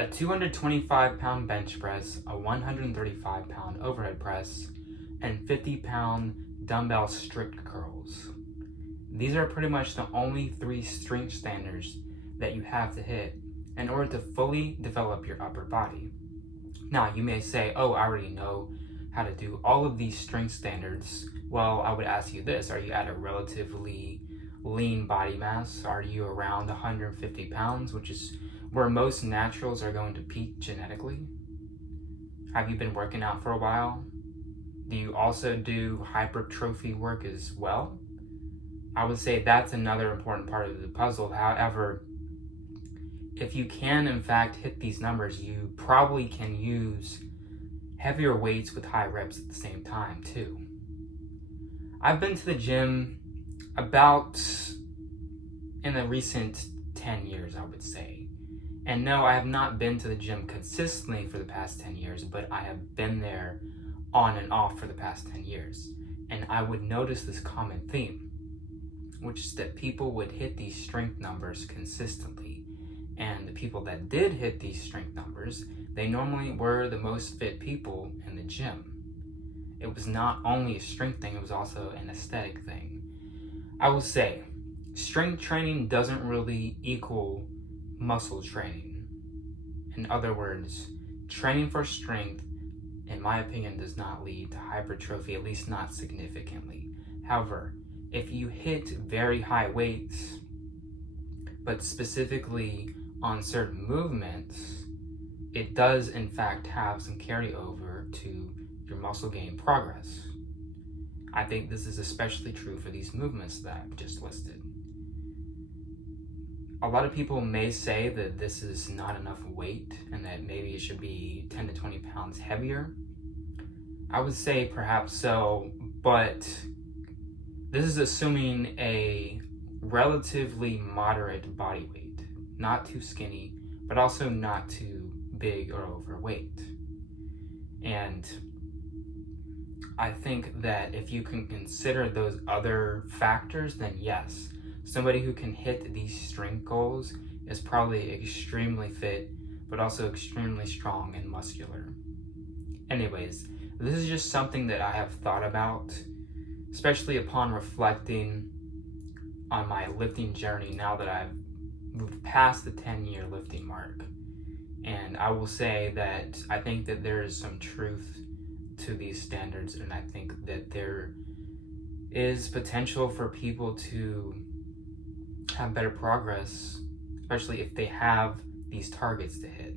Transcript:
a 225-pound bench press, a 135-pound overhead press, and 50-pound dumbbell strict curls. These are pretty much the only 3 strength standards that you have to hit in order to fully develop your upper body. Now, you may say, oh, I already know how to do all of these strength standards. Well, I would ask you this: are you at a relatively lean body mass? Are you around 150 pounds, which is where most naturals are going to peak genetically? Have you been working out for a while? Do you also do hypertrophy work as well? I would say that's another important part of the puzzle. However, if you can in fact hit these numbers, you probably can use heavier weights with high reps at the same time too. I've been to the gym about in the recent 10 years, I would say. And no, I have not been to the gym consistently for the past 10 years, but I have been there on and off for the past 10 years. And I would notice this common theme, which is that people would hit these strength numbers consistently. And the people that did hit these strength numbers, they normally were the most fit people in the gym. It was not only a strength thing, it was also an aesthetic thing. I will say, strength training doesn't really equal muscle training. In other words, training for strength, in my opinion, does not lead to hypertrophy, at least not significantly. However, if you hit very high weights, but specifically on certain movements, it does in fact have some carryover to your muscle gain progress. I think this is especially true for these movements that I've just listed. A lot of people may say that this is not enough weight and that maybe it should be 10 to 20 pounds heavier. I would say perhaps so, but this is assuming a relatively moderate body weight, not too skinny, but also not too big or overweight. And I think that if you can consider those other factors, then yes, somebody who can hit these strength goals is probably extremely fit, but also extremely strong and muscular. Anyways, this is just something that I have thought about, especially upon reflecting on my lifting journey now that I've moved past the 10-year lifting mark. And I will say that I think that there is some truth to these standards, and I think that there is potential for people to have better progress, especially if they have these targets to hit.